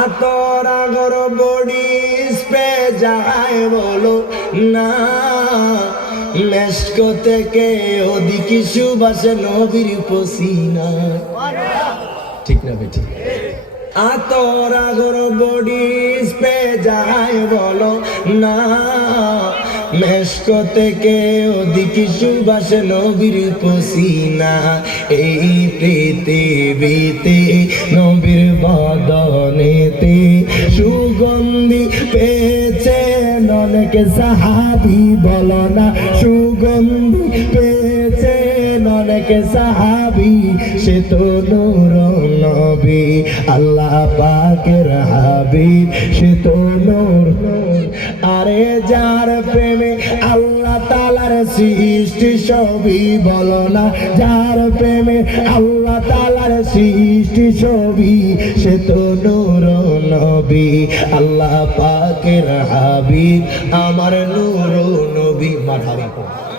আতর আগর body spray যায় বলো না, মেশক থেকে ওদিকে সুবাসে নবীর পসিনা। ঠিক না বেটি? আতর আগর বডি স্প্রে যায় বলো না, মেশক থেকে ওদিকে সুবাসে নবীর পসিনা। এই পৃথিবীতে নবীর বদনেতে সুগন্ধি পেয়েছেন অনেক সাহাবী, বলো না সুগন্ধি পেয়েছেন অনেক সাহাবী, সে তো নূর নবী আল্লাহ পাকের হাবিব, সে তো নূর। আরে যার প্রেমে আল্লাহ তাআলার সৃষ্টি সবই, বলো না যার প্রেমে আল্লাহ তাআলার সৃষ্টি সবই, সে তো নূর নবী আল্লাহ পাকের হাবিব, আমার নূর নবী। মারহাবা।